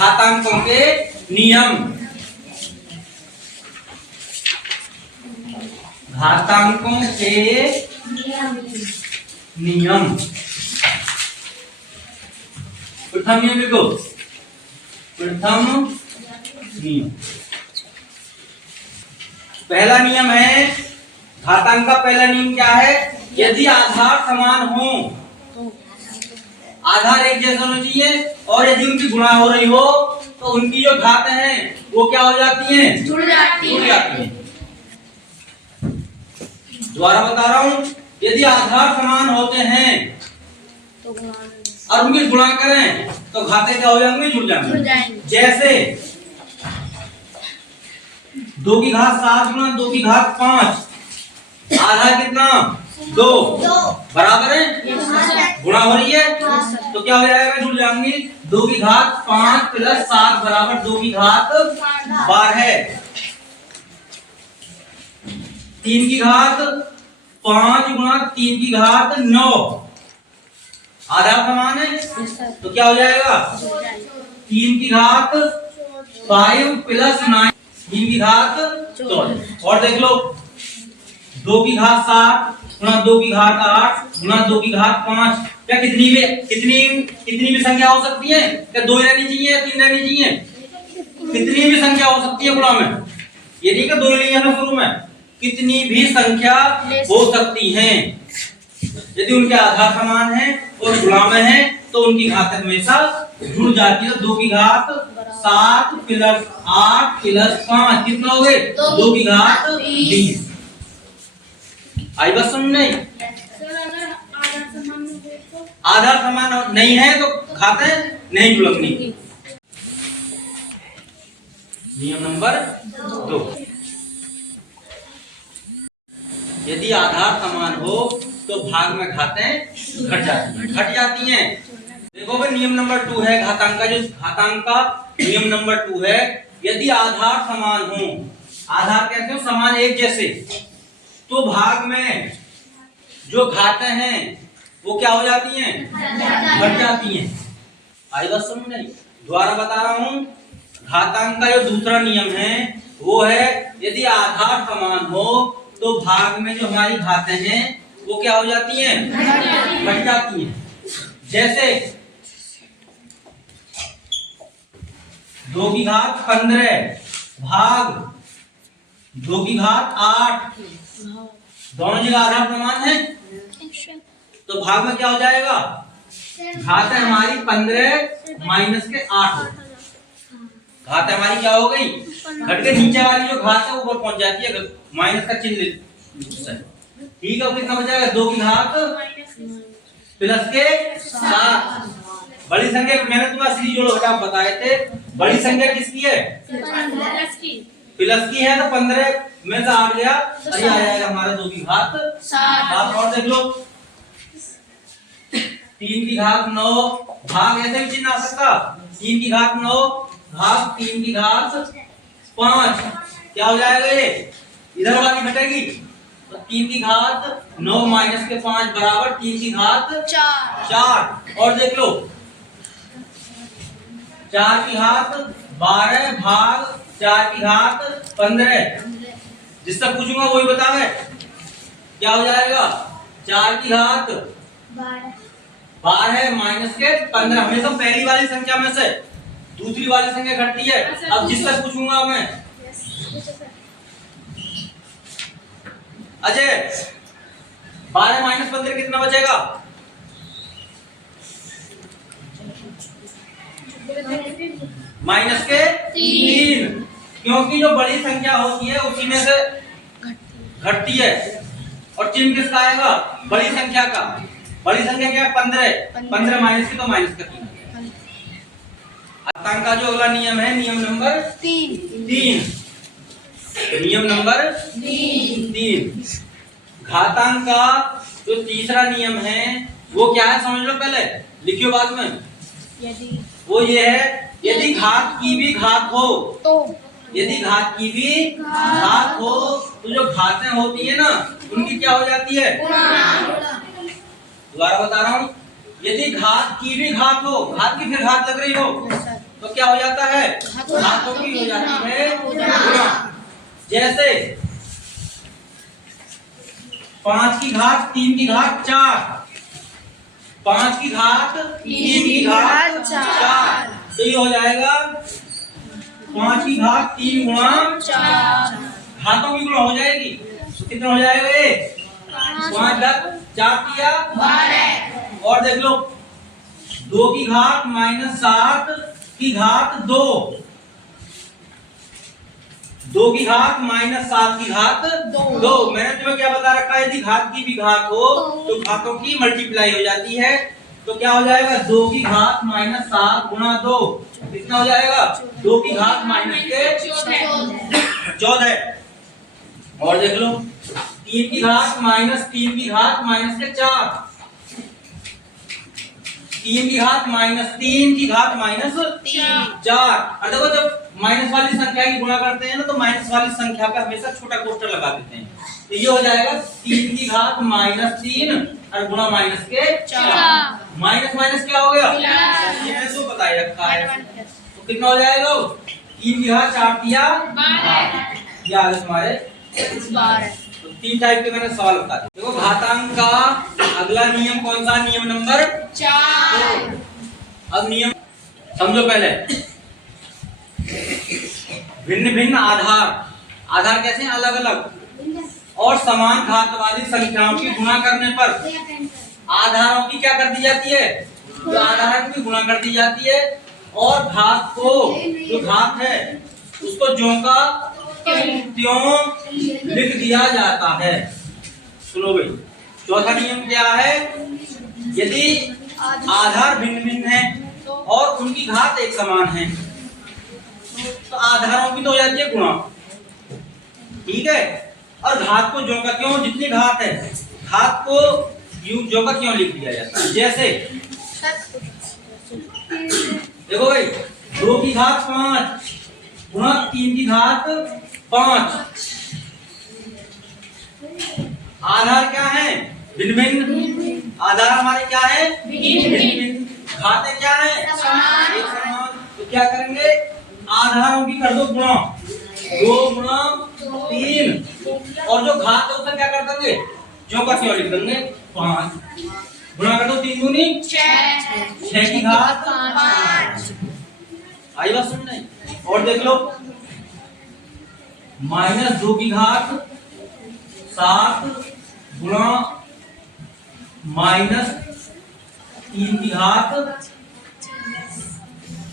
घातांकों के नियम। घातांकों के नियम। प्रथम नियम लिखो, प्रथम नियम। पहला नियम है घातांक का पहला नियम क्या है? यदि आधार समान हो, आधार एक जैसा होना चाहिए और यदि उनकी गुणा हो रही हो तो उनकी जो घातें हैं वो क्या हो जाती हैं? जुड़ जाती हैं। दोबारा बता रहा हूं, यदि आधार समान होते हैं और उनकी गुणा करें तो घाते क्या हो जाएंगे? जुड़ जाएंगे। जैसे 2 की घात 7 गुणा 2 की घात 5, आधार कितना? 2 बराबर है, गुणा हो रही है तो क्या हो जाएगा? जुड़ जाएंगे। 2 की घात 5 प्लस 7 बराबर 2 की घात 12। 3 की घात 5 गुणा 3 की घात 9, आधार समान है तो क्या हो जाएगा? 3 की घात 5 प्लस 9, 3 की घात 14। और देख लो 2 की घात 7 गुणा 2 की घात 8 गुणा 2 की घात 5, क्या कितनी भी संख्या हो सकती है? क्या 2 रहनी चाहिए या 3 रहनी चाहिए? कितनी भी संख्या हो सकती है गुणा में, ये नहीं कि 2 ली है शुरू में, कितनी भी संख्या हो सकती हैं यदि उनके आधार समान है और गुणा में है तो उनकी घात हमेशा जुड़ जाती है। 2 की घात 7 प्लस 8 प्लस 5 कितना हो गए? 2 की घात 20। आई बात समझ नहीं? आधार समान नहीं है तो घातें नहीं जुड़नी। नियम नंबर 2, यदि आधार समान हो तो भाग में घातें घट जाती हैं। देखो भाई नियम नंबर 2 है घातांक का, जो घातांक का नियम नंबर 2 है, यदि आधार समान हो, आधार कहते हो समान एक जैसे, तो भाग में जो घातें हैं वो क्या हो जाती हैं? घट जाती हैं। आई बात समझ नहीं? दोबारा बता रहा हूं, घातांक का जो दूसरा नियम है वो है यदि आधार समान हो तो भाग में जो हमारी घातें हैं वो क्या हो जाती हैं? घट जाती हैं। जैसे 2 की घात 15 भाग 2 की घात 8, दोनों जगह आधार समान है तो भाग में क्या हो जाएगा? घात है हमारी 15 माइनस के 8, घात हमारी क्या हो गई? घट के नीचे वाली जो घात है ऊपर पहुंच जाती है, माइनस का चिन्ह। ठीक है, कितना बचा? 2 की घात प्लस के 7। बड़ी संख्या मैंने तुम्हें सीधी जोड़ घटा बताए थे, बड़ी संख्या किसकी है? प्लस की है तो 15 में से 8 गया और ये आ जाएगा हमारा 2 की घात 7। और देख लो 3 की घात 9 भाग ऐसे भी चिन्ह आ सकता, 3 की घात 9 भाग 3 की घात 5, क्या हो जाएगा? ये इधर वाली घटेगी तो 3 की घात 9 माइनस के 5 बराबर 3 की घात 4। और देख लो 4 की घात 12 भाग 4 की घात 15, जिससे पूछूंगा वही बतावे क्या हो जाएगा? 4 की घात 12 माइनस के 15, हमेशा पहली वाली संख्या में से दूसरी वाली संख्या घटती है। अब जिससे पूछूंगा मैं, अजय 12 माइनस 15 कितना बचेगा? माइनस के 3, क्योंकि जो बड़ी संख्या होती है उसी में से घटती है और चिन्ह किसका आएगा? बड़ी संख्या का। बड़ी संख्या क्या है? 15 माइनस की तो माइनस का 3। घातांक का जो अगला नियम है नियम नंबर 3। नियम नंबर 3 घातांक का जो तीसरा नियम है वो क्या है? समझ लो, पहले लिखियो बाद में। वो ये है यदि घात की भी घात हो तो, यदि घात की भी घात हो तो जो घातें होती है ना उनकी क्या हो जाती है? दोबारा बता रहा हूँ, यदि घात की भी घात हो, घात की फिर घात लग रही हो तो क्या हो जाता है, घातों की हो जाती है गुणा। जैसे 5 की घात 3 की घात 4, 5 की घात 3 की घात 4, तो ये हो जाएगा 5 की घात 3 गुणा 4, घातों की गुणा हो जाएगी। तो कितना हो जाएगा ये 5 घात 4 किया 12, और देख लो 2 की घात -7 की घात 2, 2 की घात -7 की घात 2। मैंने तुम्हें क्या बता रखा है, यदि घात की भी घात हो तो घातों की मल्टीप्लाई हो जाती है। तो क्या हो जाएगा 2 की घात -7 गुणा 2, कितना हो जाएगा 2 की घात -14। और देख लो 3 की घात -3 की घात -4, 3 की घात -3 की घात -4। और देखो जब माइनस वाली संख्या की गुणा करते हैं ना तो माइनस वाली संख्या पे हमेशा छोटा कोष्ठक लगा देते हैं। तो ये हो जाएगा 3 की घात -3 और गुणा -4। माइनस माइनस क्या हो गया, ये मैंने तो बताई रखा है। तो कितना हो जाएगा 3 की घात 4 दिया 12, ये आ गया तुम्हारे 12। तो 3 टाइप के मैंने सवाल बता दिए। देखो घातांक का अगला नियम कौन सा, नियम नंबर 4। अब नियम समझो पहले, भिन्न भिन्न आधार, आधार कैसे हैं अलग अलग, और समान घात वाली संख्याओं की गुणा करने पर आधारों की क्या कर दी जाती है, तो आधार की गुणा कर दी जाती है, और घात को जो घात है उसको ज्यों का त्यों लिख दिया जाता है। सुनो भाई, चौथा नियम क्या है, यदि आधार भिन्न भिन्न है और उनकी घात एक समान है तो आधारों की तो हो जाती है गुणा, ठीक है, और घात को ज्यों का त्यों, जितनी घात है घात को ज्यों का त्यों लिख दिया जाता है। जैसे देखो भाई 2 की घात 5 गुणा 3 की घात 5, आधार क्या है भिन्न भिन्न, आधार हमारे क्या है भिन्न भिन्न, घातें क्या है एक समान। तो क्या करेंगे, आधारों की कर दो गुणा, 2 गुणा 3, और जो घात है उसका क्या कर देंगे ज्यों का त्यों लिख देंगे 5, गुणा कर दो 3 दूनी 6 की घात 5। आई बात समझ नहीं। और देख लो -2 की घात 7 गुणा -3 की घात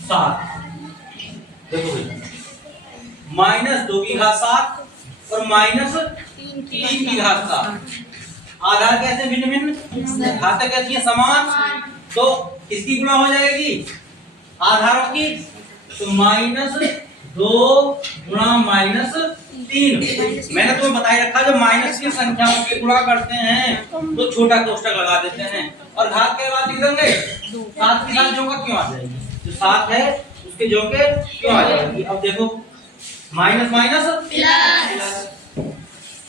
7। देखो भाई -2 की घात 7 और -3 की घात 7, आधार कैसे भिन्न भिन्न, घातें कैसी है समान, तो इसकी गुणा हो जाएगी आधारों की, तो -2 गुणा -3। मैंने तुम्हें बताया रखा जब माइनस की संख्याओं की गुणा करते हैं तो छोटा कोष्ठक लगा देते हैं, और घात के बाद लिख देंगे 7 के साथ ज्यों का त्यों आ जाएगी, जो 7 है उसके ज्यों के त्यों आ जाएगी। अब देखो माइनस माइनस प्लस,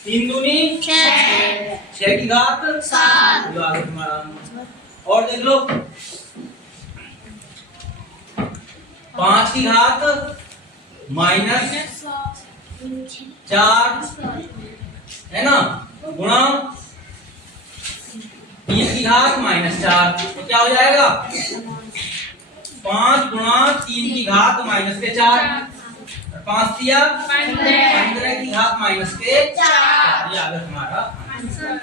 3 दूनी 6 की घात 7, जो आ गया तुम्हारा आंसर। और देख लो 5 की घात -4 है ना, गुणा 3 की घात -4, तो क्या हो जाएगा 5 गुणा 3 की घात -4, 5 दिया 15 की घात -4, ये आ गया तुम्हारा आंसर।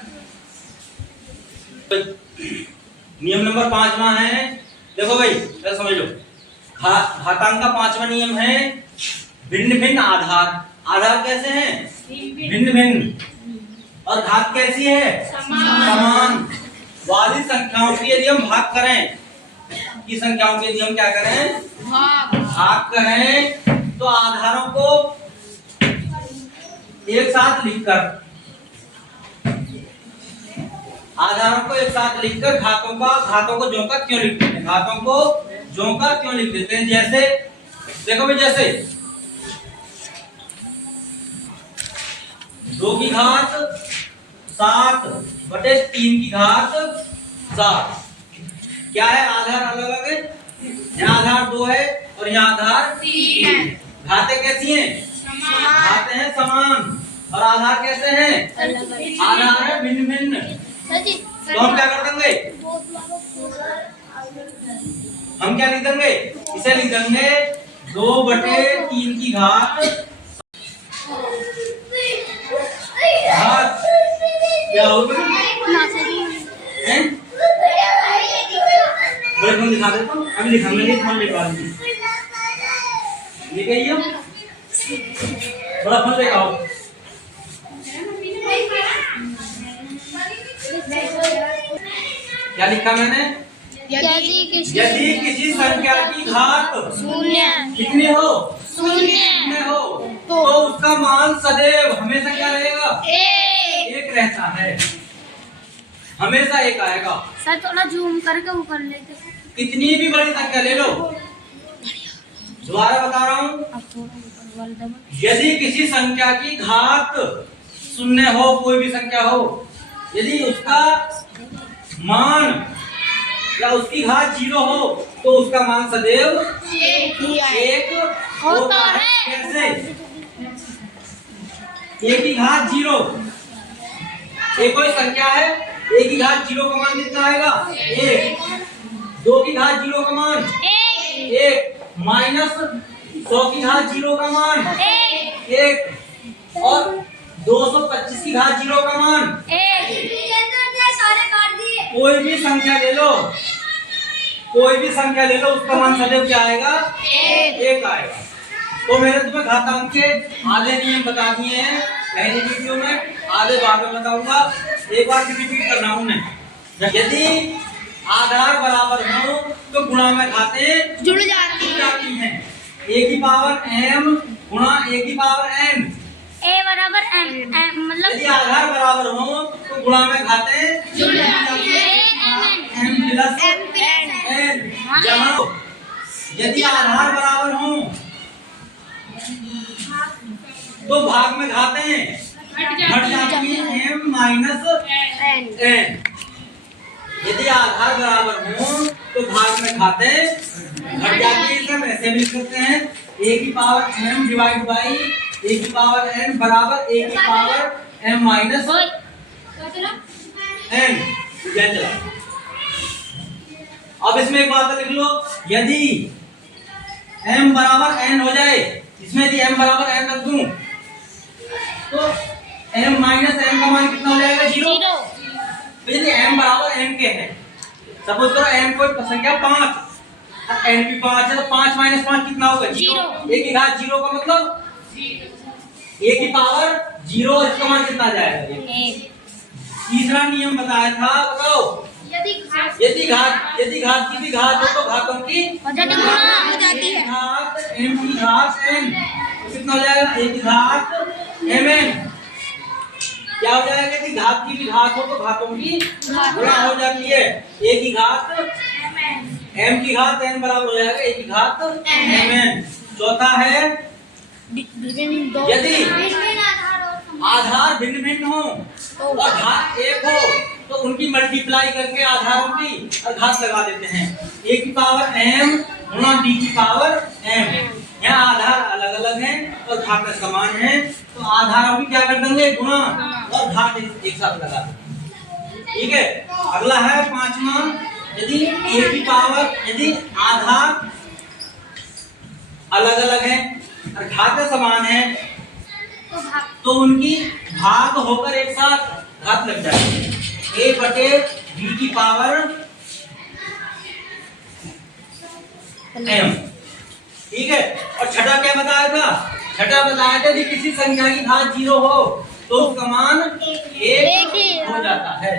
नियम नंबर 5वां है, देखो भाई चलो समझ लो, घातांक का 5वां नियम है भिन्न भिन्न आधार, आधार कैसे हैं भिन्न भिन्न, और घात कैसी है समान वाली संख्याओं की यदि हम भाग करें, की संख्याओं के यदि हम क्या करें भाग करें, तो आधारों को एक साथ लिखकर, आधारों को एक साथ लिखकर घातों को ज्यों का त्यों लिख देते हैं, घातों को ज्यों का त्यों लिख देते हैं। जैसे देखो भाई, जैसे 2 की घात 7 बटे 3 की घात 7, क्या है आधार अलग अलग है यहाँ आधार 2 है और यहाँ आधार 3 है। घातें कैसी हैं? घातें हैं समान। और आधार कैसे हैं? आधार है भिन्न भिन्न। तो हम क्या कर देंगे? हम क्या लिख देंगे? इसे लिख देंगे 2/3 की घात क्या होगा? बड़े फोन दिखा देता हूँ, अभी दिखाऊंगा, ये फोन लेकर आ रही है, बड़ा फोन लेकर आओ। क्या लिखा मैंने? यदि किसी संख्या की घात शून्य कितनी हो? शून्य हो तो उसका मान सदैव हमेशा क्या रहेगा? एक रहता है, हमेशा एक आएगा। सर थोड़ा जूम करके वो कर लेते। कितनी भी बड़ी संख्या ले लो, दोबारा बता रहा हूँ, यदि किसी संख्या की घात शून्य हो, कोई भी संख्या हो, यदि उसका मान या उसकी घात 0 हो तो उसका मान सदैव एक होता है। कैसे? एक की घात 0, एक कोई संख्या है, एक की घात 0 का मान कितना आएगा? 1। 2 की घात 0 का मान 1, माइनस 100 की घात 0 का मान 1 और 225 की घात 0 का मान 1। कोई भी संख्या ले लो, कोई भी संख्या ले लो, उसका मान सदैव क्या आएगा? 1 आएगा। तो मैंने तुम्हें घातांक के आधे नियम बता दिए हैं पहले वीडियो में, आधे बाद में बताऊंगा, एक बार रिपीट करना उन्हें। यदि आधार बराबर हो तो गुणा में घातें जुड़ जाती हैं। a की पावर m गुणा a की पावर n। a बराबर m मतलब यदि आधार बराबर हो तो गुणा में घातें जुड़ जाती हैं। m प्लस n जहाँ यदि आधार बराबर हो तो भाग में घातें घट जाती है m माइनस n। यदि आधार बराबर हो तो भाग में घातें घट जाती है। हम ऐसे भी लिख सकते हैं a की power m divide by a की पावर n बराबर a की पावर m माइनस n। अब इसमें एक बात लिख लो, यदि m बराबर n हो जाए, इसमें यदि m बराबर n रख दूं तो m माइनस n का मान कितना हो जाएगा? 0। तो यदि m बराबर n के हैं, सपोज करो m कोई संख्या 5 और n भी 5 है, तो 5 माइनस 5 कितना होगा? 0। एक की घात 0 का मतलब a की पावर 0, इसका मान कितना जाएगा? 1। तीसरा नियम बताया था, बताओ। यदि घात की भी घात हो तो घातों की हो जाती है। घात m की घात n कितना हो जाएगा? a की घात mn। क्या हो जाएगा? यदि घात की भी घात हो तो घातों की गुणा हो जाती है। a की घात m की घात n बराबर हो जाएगा a की घात mn। चौथा है, यदि आधार भिन्न भिन्न हो और घात एक हो तो उनकी मल्टीप्लाई करके आधारों की और घात लगा देते हैं। a की पावर m गुणा b की पावर m। यहाँ आधार अलग अलग हैं और घात समान हैं, तो आधारों की क्या कर देंगे? गुणा और घात एक साथ लगा देंगे। ठीक है। अगला है 5वां, यदि a की पावर, यदि आधार अलग अलग हैं और घात समान है तो उनकी भाग होकर एक साथ घात लग जाएगी। a/b की पावर m। ठीक है। और छठा क्या बताया था? छठा बताया था यदि किसी संख्या की घात 0 हो तो उसका मान 1 हो जाता है।